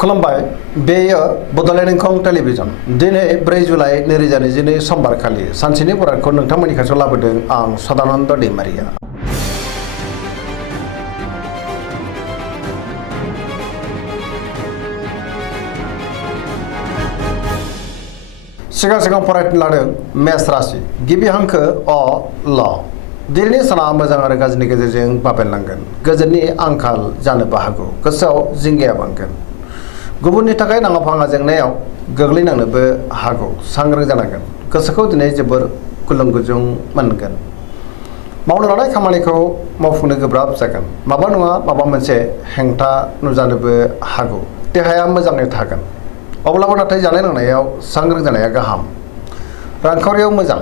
खुलुमबाय बेयो बड'लेण्ड इंखं टेलिभिजन दिनै 4 जुलाइ 2022 समबारखालि सानसेनि बरादखौ नोंथांमोननि खाथियाव लाबोदों आं सदानन्द दैमारिया। सिगां फरायनो लादों मेष राशि गिबि हांखो अ ल दिनैनि साना मोजां आरो गाज्रिनि गेजेरजों बाबेनलांगोन। गोजोननि आंखाल जानोबो हागौ। गोसोआव जिंगाया बांगोन। गुबुननि थाखाय नाङा फाङा जेंनायाव गोग्लैनांनोबो हागौ। सांग्रां जानांगोन। गोसोखौ दिनै जोबोर गुलुं गुजुं मोनगोन। मावनो लानाय खामानिखौ मावफुंनो गोब्राब जागोन। माबा नङा माबा मोनसे हेंथा नुजानोबो हागौ। देहाया मोजाङै थागोन। अब्लाबो नाथाय जानाय लोंनायाव सांग्रां जानाया गाहाम। रांखावरियाव मोजां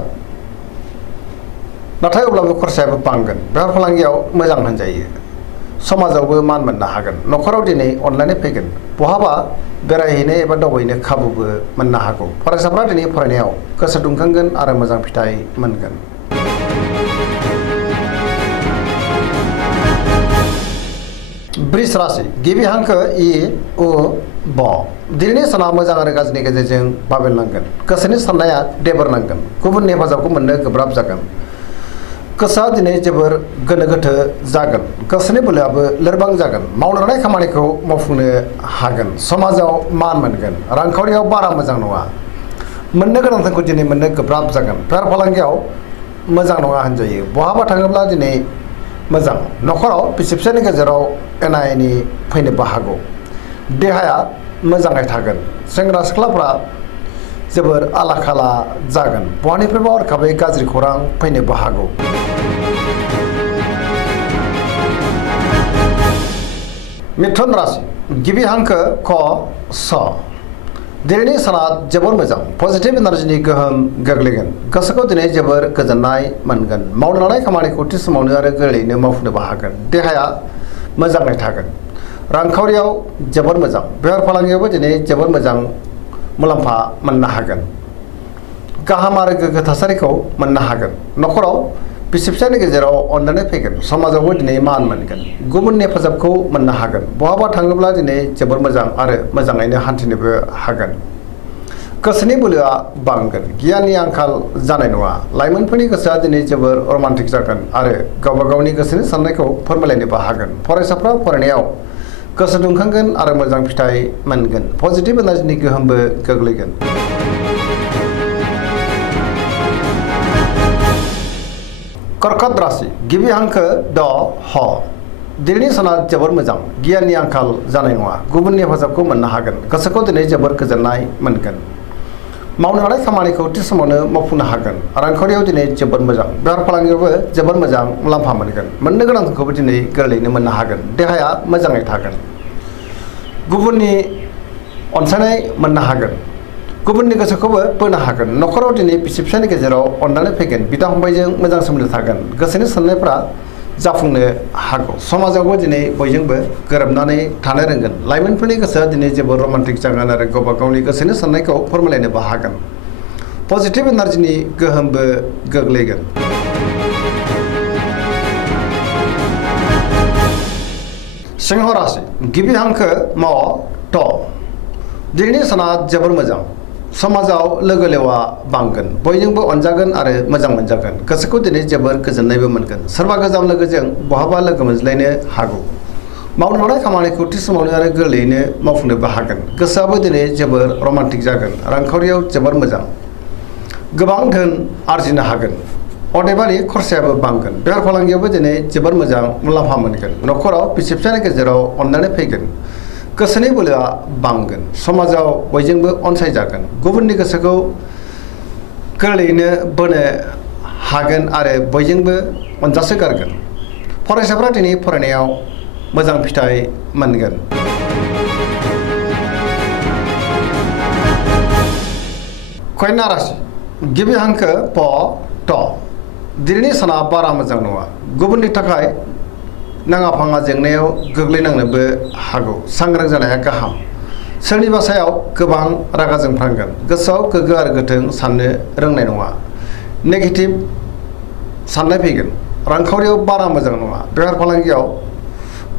नाथाय अब्लाबो खरसायाबो बांगोन। बेफार फालांगियाव मोजां होनजायो। समाजावबो मान मोननो हागोन। न'खराव दिनै अनलायनाय फैगोन। बहाबा बेरायहैनो एबा दावबायनो खाबुबो मोननो हागौ। फरायसाफ्रा दिनै फरायनायाव गोसो दुंखांगोन आरो मोजां फिथाइ मोनगोन। वृष राशि गिबि हांखो इ उ ब दिनैनि साना मोजां आरो गाज्रिनि गेजेरजों बाबेनलांगोन। गोसोनि साननाया देबोरनांगोन। गुबुननि हेफाजाबखौ मोननो गोब्राब जागोन। गोसोआ दिनै जोबोर गोनो गोथो जागोन। गोसोनि बोलोआबो लोरबां जागोन। मावनो लानाय खामानिखौ मावफुंनो हागोन। समाजाव मान मोनगोन। रांखावरियाव बारा मोजां नङा। मोननो गोनांखौ दिनै मोननो गोब्राब जागोन। बेफार फालांगियाव मोजां नङा होनजायो। बहाबा थाङोब्ला दिनै मोजां। न'खराव बिसि फिसायनि गेजेराव एना एनि फैनोबो हागौ। देहाया मोजाङै थागोन। सेंग्रा सिख्लाफ्रा जोबोर आला खाला जागोन। बहानिफ्रायबा हरखाबै गाज्रि खौरां फैनोबो हागौ। मिथुन राशि गिबि हांखो क स दिनैनि साना जोबोर मोजां। पजिटिभ एनार्जिनि गोहोम गोग्लैगोन। गोसोखौ दिनै जोबोर गोजोननाय मोनगोन। मावनो लानाय खामानिखौ थि समावनो आरो गोरलैयैनो मावफुंनोबो हागोन। देहाया मोजाङै थागोन। रांखावरियाव जोबोर मोजां। बेफार फालांगियावबो दिनै जोबोर मोजां मुलाम्फा मोननो हागोन। गाहाम आरो गोग्गो थासारिखौ मोननो हागोन। न'खराव बिसि फिसायनि गेजेराव अनलायनाय फैगोन। समाजावबो दिनै मान मोनगोन। गुबुननि हेफाजाबखौ मोननो हागोन। बहाबा थाङोब्ला दिनै जोबोर मोजां आरो मोजाङैनो हान्थिनोबो हागोन। गोसोनि बोलोआ बांगोन। गियाननि आंखाल जानाय नङा। लाइमोनफोरनि गोसोआ दिनै जोबोर रमान्टिक जागोन आरो गावबा गावनि गोसोनि साननायखौ फोरमायलायनोबो हागोन। फरायसाफ्रा फरायनायाव गोसो दुंखांगोन आरो मोजां फिथाइ मोनगोन। पजिटिभ एनार्जिनि गोहोमबो गोग्लैगोन। कर्कट राशि गिबि हांखो द ह दिनैनि साना जोबोर मोजां। गियाननि आंखाल जानाय नङा। गुबुननि हेफाजाबखौ मोननो हागोन। गोसोखौ दिनै जोबोर गोजोननाय मोनगोन। मावनो लानाय खामानिखौ थि समावनो मावफुंनो हागोन। रांखावरियाव दिनै जोबोर मोजां। बेफार फालांगियावबो जोबोर मोजां मुलाम्फा मोनगोन। मोननो गोनांखौबो दिनै गोरलैयैनो मोननो हागोन। देहाया मोजाङै थागोन। गुबुननि अनसायनाय मोननो हागोन। गुबुननि गोसोखौबो बोनो हागोन। न'खराव दिनै बिसि फिसायनि गेजेराव अनलायनाय फैगोन। बिदा फंबायजों मोजां सोमोन्दो थागोन। गोसोनि साननायफ्रा जाफुंनो हागौ। समाजावबो दिनै बयजोंबो गोरोबनानै थानो रोंगोन। लाइमोनफोरनि गोसोआ दिनै जोबोर रमान्टिक जागोन आरो गावबा गावनि गोसोनि साननायखौ फोरमायलायनोबो हागोन। पजिटिभ एनार्जिनि गोहोमबो गोग्लैगोन। सिंह राशि गिबि हांखो म ट दिनैनि साना जोबोर मोजां। समाजाव लोगो लेवा बांगोन। बयजोंबो अनजागोन आरो मोजां मोनजागोन। गोसोखौ दिनै जोबोर गोजोननायबो मोनगोन। सोरबा गोजाम लोगोजों बहाबा लोगो मोनज्लायनो हागौ। मावनो लानाय खामानिखौ थि समावनो आरो गोरलैयैनो मावफुंनोबो हागोन। गोसोआबो दिनै जोबोर रमान्टिक जागोन। रांखावरियाव जोबोर मोजां। गोबां धोन आरजिनो हागोन। अदेबानि खरसायाबो बांगोन। बेफार फालांगियावबो दिनै जोबोर मोजां मुलाम्फा मोनगोन। न'खराव बिसि फिसायनि गेजेराव अनलायनाय फैगोन। गोसोनि बोलोआ बांगोन। समाजाव बयजोंबो अनसायजागोन। गुबुननि गोसोखौ गोरलैयैनो बोनो हागोन आरो बयजोंबो अनजासोगारगोन। फरायसाफ्रा दिनै फरायनायाव मोजां फिथाइ मोनगोन। कन्या राशि गिबि हांखो प ट दिनैनि साना बारा मोजां नङा। गुबुननि थाखाय नाङा फाङा जेंनायाव गोग्लैनांनोबो हागौ। सांग्रां जानाया गाहाम। सोरनिबा सायाव गोबां रागा जोंफ्लांगोन। गोसोआव गोग्गो आरो गोथों साननो रोंनाय नङा। नेगेटिभ साननाय फैगोन। रांखावरियाव बारा मोजां नङा। बेफार फालांगियाव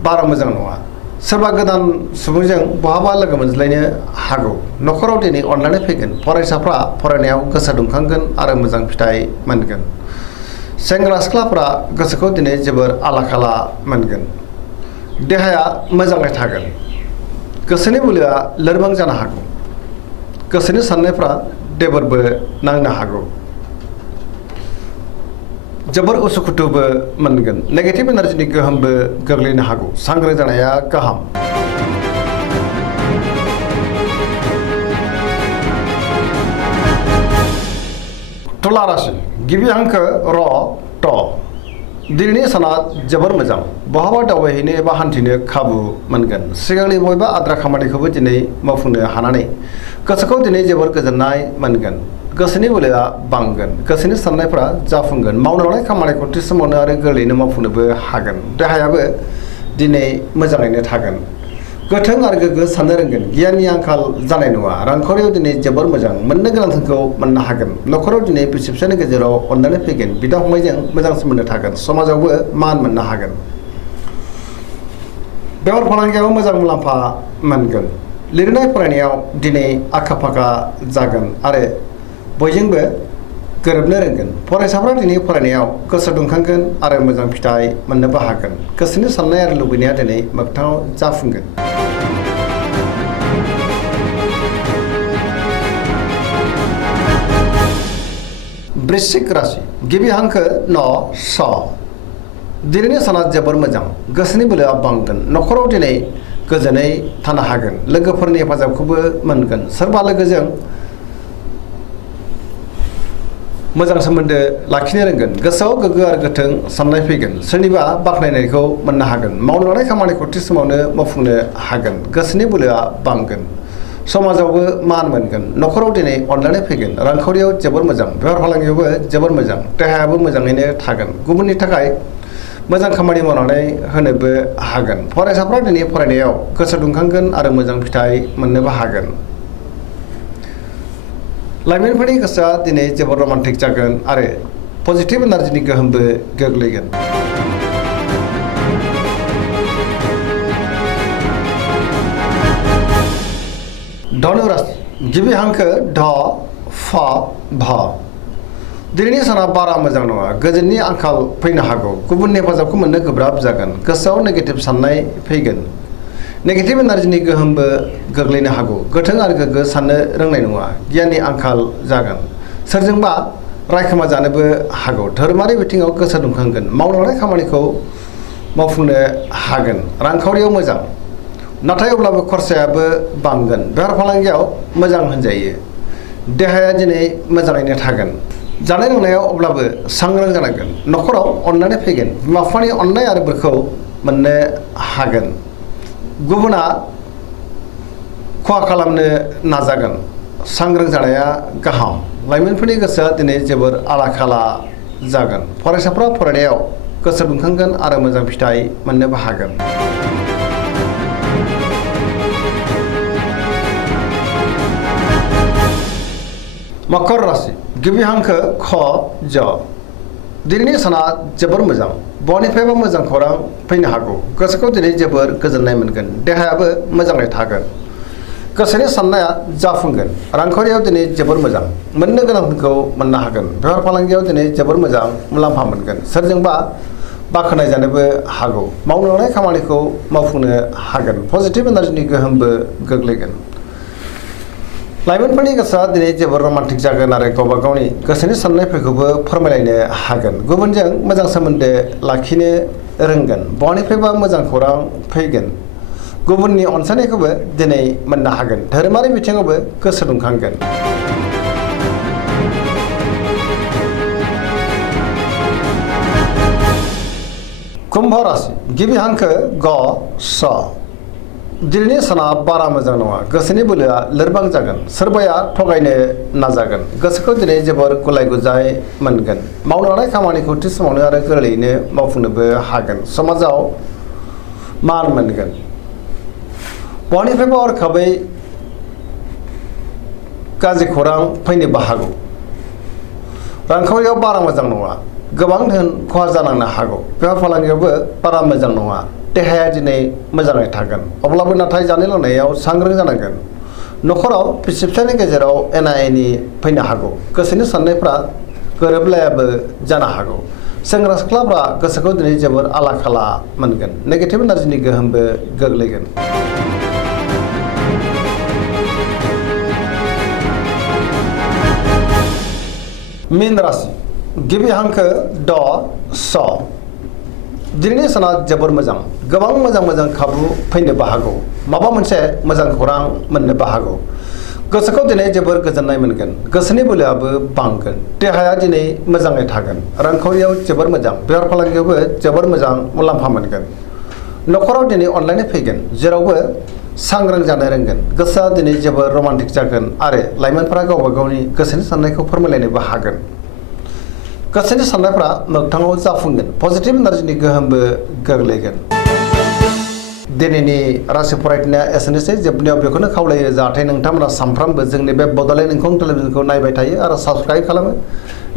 बारा मोजां नङा। सोरबा गोदान सुबुंजों बहाबा लोगो मोनज्लायनो हागौ न'खराव दिनै अनलायनाय फैगोन फरायसाफ्रा फरायनायाव गोसो दुंखांगोन आरो मोजां फिथाइ मोनगोन सेंग्रा सिख्लाफ्रा गोसोखौ दिनै जोबोर आला खाला मोनगोन देहाया मोजाङै थागोन गोसोनि बोलोआ लोरबां जानो हागौ गोसोनि साननायफ्रा देबोरबो नांनो हागौ जोबोर उसुखुथुबो मोनगोन नेगेटिभ एनार्जिनि गोहोमबो गोग्लैनो हागौ सांग्रां जानाया गाहाम तुला राशि गिबि हांखो र ट दिनैनि साना जोबोर मोजां बहाबा दावबायहैनो एबा हान्थिनो खाबु मोनगोन सिगांनि बबेबा आद्रा खामानिखौबो दिनै मावफुंनो हानानै गोसोखौ दिनै जोबोर गोजोननाय मोनगोन गोसोनि बोलोआ बांगोन गोसोनि साननायफ्रा जाफुंगोन मावनो लानाय खामानिखौ थि समावनो आरो गोरलैयैनो मावफुंनोबो हागोन देहायाबो दिनै मोजाङैनो थागोन गोथों आरो गोग्गो साननो रोंगोन गियाननि आंखाल जानाय नङा रांखावरियाव दिनै जोबोर मोजां मोननो गोनां धोनखौ मोननो हागोन न'खराव दिनै बिसि फिसायनि गेजेराव अनलायनाय फैगोन बिदा फंबायजों मोजां सोमोन्दो थागोन समाजावबो मान मोननो हागोन बेफार फालांगियाव मोजां मुलाम्फा मोनगोन लिरनाय फरायनायाव दिनै आखा फाखा जागोन आरो बयजोंबो गोरोबनो रोंगोन फरायसाफ्रा दिनै फरायनायाव गोसो दुंखांगोन आरो मोजां फिथाइ मोननोबो हागोन गोसोनि साननाय आरो लुबैनाया दिनै मोगथाङाव जाफुंगोन वृश्चिक राशि गिबि हांखो न स दिनैनि साना जोबोर मोजां गोसोनि बोलोआ बांगोन न'खराव दिनै गोजोनै थानो हागोन लोगोफोरनि हेफाजाबखौबो मोनगोन सोरबा लोगोजों मोजां सोमोन्दो लाखिनो रोंगोन गोसोआव गोग्गो आरो गोथों साननाय फैगोन सोरनिबा बाख्नायनायखौ मोननो हागोन मावनो लानाय खामानिखौ थि समावनो मावफुंनो हागोन गोसोनि बोलोआ बांगोन समाजावबो मान मोनगोन न'खराव दिनै अनलायनाय फैगोन रांखावरियाव जोबोर मोजां बेफार फालांगियावबो जोबोर मोजां देहायाबो मोजाङैनो थागोन गुबुननि थाखाय मोजां खामानि मावनानै होनोबो हागोन फरायसाफ्रा दिनै फरायनायाव गोसो दुंखांगोन आरो मोजां फिथाइ मोननोबो हागोन लाइमोनफोरनि गोसोआ दिनै जोबोर रमान्टिक जागोन आरो पजिटिभ एनार्जिनि गोहोमबो गोग्लैगोन धनु राशि गिबि हांखो ध फ भ दिनैनि साना बारा मोजां नङा गोजोननि आंखाल फैनो हागौ गुबुननि हेफाजाबखौ मोननो गोब्राब जागोन गोसोआव नेगेटिभ साननाय फैगोन नेगेटिभ एनार्जिनि गोहोमबो गोग्लैनो हागौ गोथों आरो गोग्गो साननो रोंनाय नङा गियाननि आंखाल जागोन सोरजोंबा रायखोमा जानोबो हागौ धोरोमारि बिथिङाव गोसो दुंखांगोन मावनो लानाय खामानिखौ मावफुंनो हागोन रांखावरियाव मोजां नाथाय अब्लाबो खरसायाबो बांगोन बेफार फालांगियाव मोजां होनजायो देहाया दिनै मोजाङैनो थागोन जानाय लोंनायाव अब्लाबो सांग्रां जानांगोन न'खराव अननानै फैगोन बिमा बिफानि अननाय आरो बोरखौ मोननो हागोन गुबुना खहा खालामनो नाजागोन सांग्रां जानाया गाहाम लाइमोनफोरनि गोसोआ दिनै जोबोर आला खाला जागोन फरायसाफ्रा फरायनायाव गोसो दुंखांगोन आरो मोजां फिथाइ मोननोबो हागोन मकर राशि गिबि हांखो ख ज दिनैनि साना जोबोर मोजां बयनिफ्रायबो मोजां खौरां फैनो हागौ गोसोखौ दिनै जोबोर गोजोननाय मोनगोन देहायाबो मोजाङै थागोन गोसोनि साननाया जाफुंगोन रांखावरियाव दिनै जोबोर मोजां मोननो गोनांखौ मोननो हागोन बेफार फालांगियाव दिनै जोबोर मोजां मुलाम्फा मोनगोन सोरजोंबा बाख्नाय जानोबो हागौ मावनो लानाय खामानिखौ मावफुंनो हागोन पजिटिभ एनार्जिनि गोहोमबो गोग्लैगोन लाइमोनफोरनि गोसोआ दिनै जोबोर रमान्टिक जागोन आरो गावबा गावनि गोसोनि साननायफोरखौबो फोरमायलायनो हागोन गुबुनजों मोजां सोमोन्दो लाखिनो रोंगोन बयनिफ्रायबो मोजां खौरां फैगोन गुबुननि अनसायनायखौबो दिनै मोननो हागोन धोरोमारि बिथिङावबो गोसो दुंखांगोन कुम्भ राशि गिबि हांखो ग स दिनैनि साना बारा मोजां नङा गोसोनि बोलोआ लोरबां जागोन सोरबाया थगायनो नाजागोन गोसोखौ दिनै जोबोर गुलाय गुजाय मोनगोन मावनो लानाय खामानिखौ थि समावनो आरो गोरलैयैनो मावफुंनोबो हागोन समाजाव मान मोनगोन बयनिफ्रायबो हरखाबै गाज्रि खौरां फैनोबो हागौ रांखावरियाव बारा मोजां नङा गोबां धोन खहा जानांनो हागौ बेफार फालांगियावबो बारा मोजां नङा देहाया दिनै मोजाङै थागोन। अब्लाबो नाथाय जानाय लोंनायाव सांग्रां जानांगोन। न'खराव बिसि फिसायनि गेजेराव एना एनि फैनो हागौ। गोसोनि साननायफ्रा गोरोबलायाबो जानो हागौ। सेंग्रा सिख्लाफ्रा गोसोखौ दिनै जोबोर आला खाला मोनगोन। नेगेटिभ एनार्जिनि गोहोमबो गोग्लैगोन। मीन राशि गिबि हांखो ड स। दिनैनि साना जोबोर मोजां। गोबां मोजां खाबु फैनोबो हागौ। माबा मोनसे मोजां खौरां मोननोबो हागौ। गोसोखौ दिनै जोबोर गोजोननाय मोनगोन। गोसोनि बोलोआबो बांगोन। देहाया दिनै मोजाङै थागोन। रांखावरियाव जोबोर मोजां। बेफार फालांगियावबो जोबोर मोजां मुलाम्फा मोनगोन। न'खराव दिनै अनलायनाय फैगोन। जेरावबो सांग्रां जानो रोंगोन। गोसोआ दिनै जोबोर रमान्टिक जागोन आरो लाइमोनफोरा गावबा गावनि गोसोनि साननायखौ फोरमायलायनोबो हागोन। गोसोनि साननायफ्रा मोगथाङाव जाफुंगोन। पजिटिभ एनार्जिनि गोहोमबो गोग्लैगोन। दिनैनि राशि फरायनाया एसेनोसै। जोबनायाव बेखौनो खावलायो जाहाथे नोंथांमोना सानफ्रामबो जोंनि बे बड'लेण्ड इंखं टेलिभिजनखौ नायबाय थायो आरो साबस्क्राइब खालामो,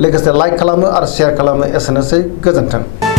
लोगोसे लाइक खालामो आरो शेयार खालामो। एसेनोसै, गोजोन्थों।